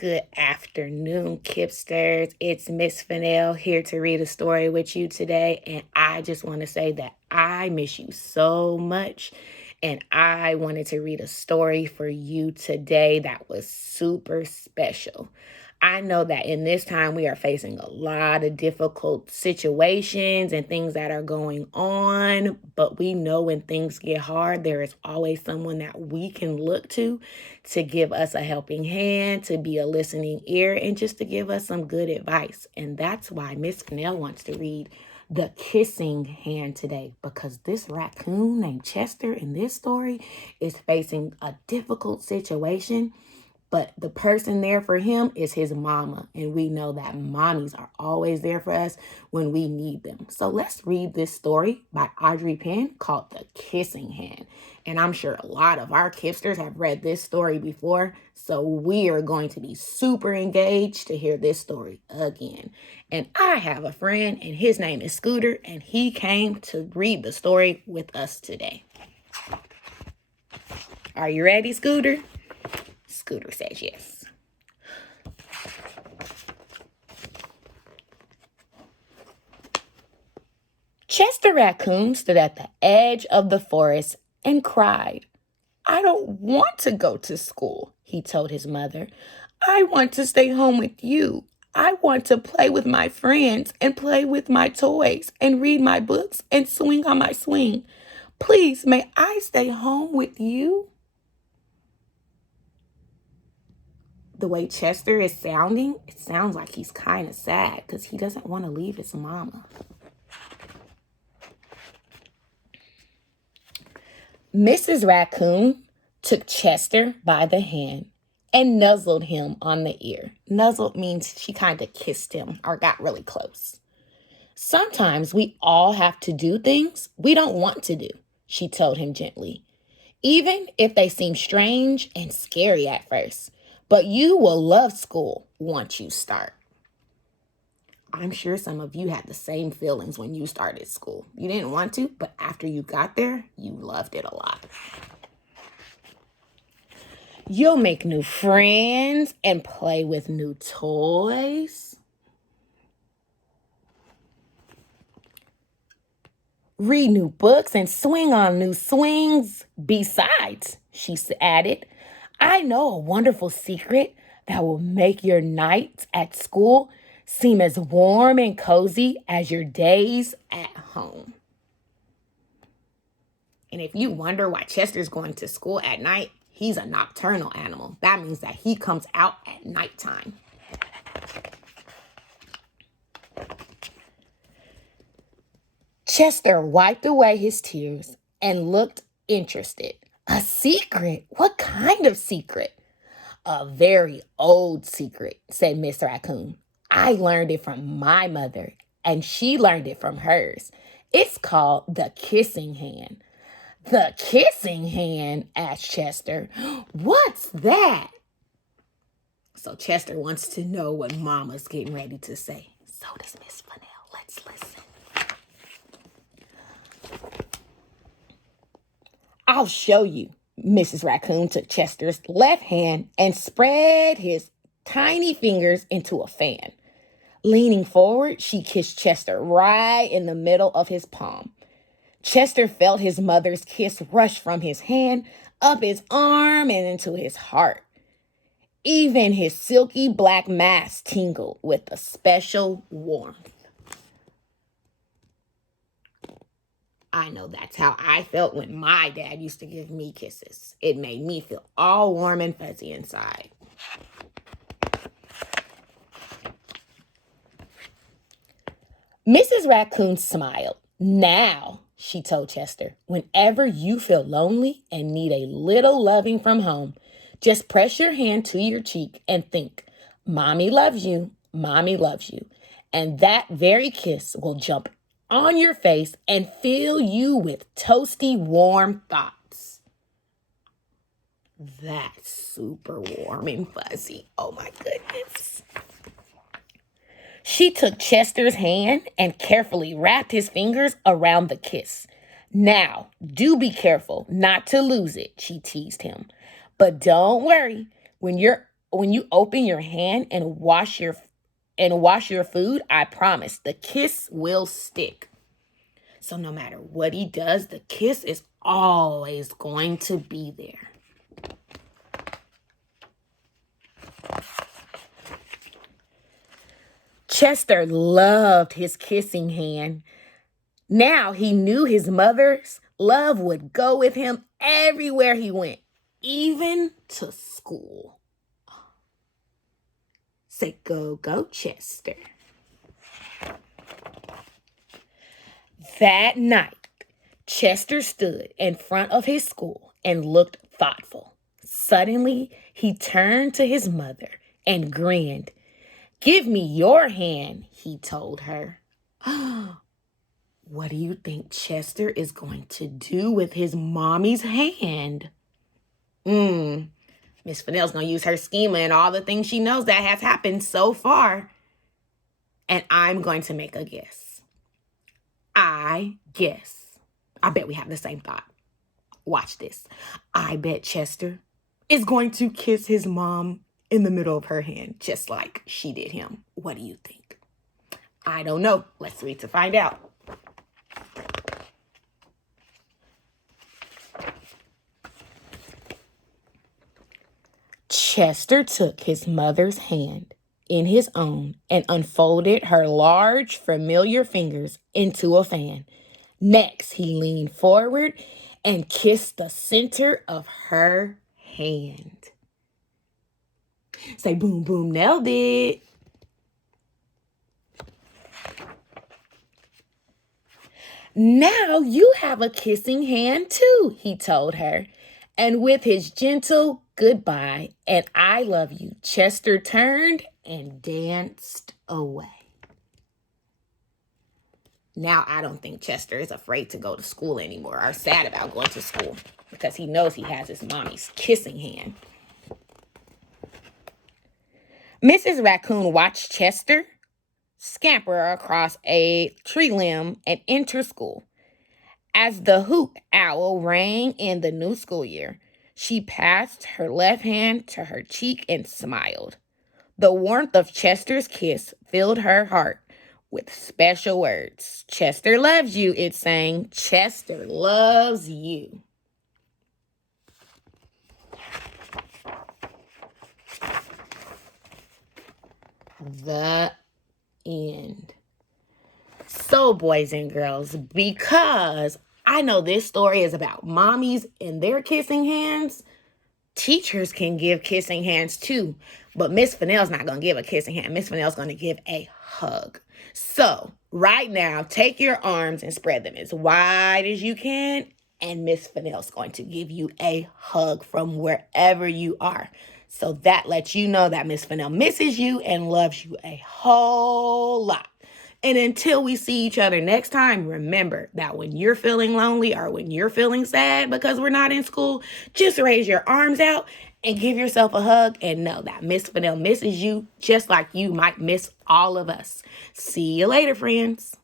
Good afternoon, Kipsters. It's Miss Fennell here to read a story with you today. And I just want to say that I miss you so much. And I wanted to read a story for you today that was super special. I know that in this time we are facing a lot of difficult situations and things that are going on, but we know when things get hard, there is always someone that we can look to give us a helping hand, to be a listening ear, and just to give us some good advice. And that's why Miss Fennell wants to read The Kissing Hand today, because this raccoon named Chester in this story is facing a difficult situation. But the person there for him is his mama. And we know that mommies are always there for us when we need them. So let's read this story by Audrey Penn called The Kissing Hand. And I'm sure a lot of our Kipsters have read this story before. So we are going to be super engaged to hear this story again. And I have a friend and his name is Scooter. And he came to read the story with us today. Are you ready, Scooter? Scooter says yes. Chester Raccoon stood at the edge of the forest and cried. "I don't want to go to school," he told his mother. "I want to stay home with you. I want to play with my friends and play with my toys and read my books and swing on my swing. Please, may I stay home with you?" The way Chester is sounding, it sounds like he's kind of sad because he doesn't want to leave his mama. Mrs. Raccoon took Chester by the hand and nuzzled him on the ear. Nuzzled means she kind of kissed him or got really close. "Sometimes we all have to do things we don't want to do," she told him gently, "even if they seem strange and scary at first. But you will love school once you start." I'm sure some of you had the same feelings when you started school. You didn't want to, but after you got there, you loved it a lot. You'll make new friends and play with new toys. Read new books and swing on new swings. Besides, she added, "I know a wonderful secret that will make your nights at school seem as warm and cozy as your days at home." And if you wonder why Chester's going to school at night, he's a nocturnal animal. That means that he comes out at nighttime. Chester wiped away his tears and looked interested. "A secret? What kind of secret?" "A very old secret," said Miss Raccoon. "I learned it from my mother, and she learned it from hers. It's called the kissing hand." "The kissing hand?" asked Chester. "What's that?" So Chester wants to know what Mama's getting ready to say. So does Miss Fennell. Let's listen. "I'll show you." Mrs. Raccoon took Chester's left hand and spread his tiny fingers into a fan. Leaning forward, she kissed Chester right in the middle of his palm. Chester felt his mother's kiss rush from his hand, up his arm, and into his heart. Even his silky black mask tingled with a special warmth. I know that's how I felt when my dad used to give me kisses. It made me feel all warm and fuzzy inside. Mrs. Raccoon smiled. "Now," she told Chester, "whenever you feel lonely and need a little loving from home, just press your hand to your cheek and think, 'Mommy loves you, Mommy loves you.' And that very kiss will jump on your face and fill you with toasty, warm thoughts." That's super warm and fuzzy. Oh my goodness. She took Chester's hand and carefully wrapped his fingers around the kiss. "Now, do be careful not to lose it," she teased him. "But don't worry, when you're open your hand and wash your food, I promise the kiss will stick. So no matter what he does, the kiss is always going to be there. Chester loved his kissing hand. Now he knew his mother's love would go with him everywhere he went, even to school. Say, go, go, Chester. That night, Chester stood in front of his school and looked thoughtful. Suddenly, he turned to his mother and grinned. "Give me your hand," he told her. What do you think Chester is going to do with his mommy's hand? Miss Fennell's going to use her schema and all the things she knows that has happened so far. And I'm going to make a guess. I bet we have the same thought. Watch this. I bet Chester is going to kiss his mom in the middle of her hand, just like she did him. What do you think? I don't know. Let's read to find out. Chester took his mother's hand in his own and unfolded her large, familiar fingers into a fan. Next, he leaned forward and kissed the center of her hand. Say, boom, boom, nailed it. Now you have a kissing hand too, he told her. And with his gentle goodbye and I love you, Chester turned and danced away. Now I don't think Chester is afraid to go to school anymore or sad about going to school because he knows he has his mommy's kissing hand. Mrs. Raccoon watched Chester scamper across a tree limb and enter school. As the hoot owl rang in the new school year, she passed her left hand to her cheek and smiled. The warmth of Chester's kiss filled her heart with special words. Chester loves you, it sang. Chester loves you. The end. So, boys and girls, because I know this story is about mommies and their kissing hands, teachers can give kissing hands too. But Miss Fennell's not going to give a kissing hand. Miss Fennell's going to give a hug. So, right now, take your arms and spread them as wide as you can. And Miss Fennell's going to give you a hug from wherever you are. So that lets you know that Miss Fennell misses you and loves you a whole lot. And until we see each other next time, remember that when you're feeling lonely or when you're feeling sad because we're not in school, just raise your arms out and give yourself a hug and know that Miss Fennell misses you just like you might miss all of us. See you later, friends.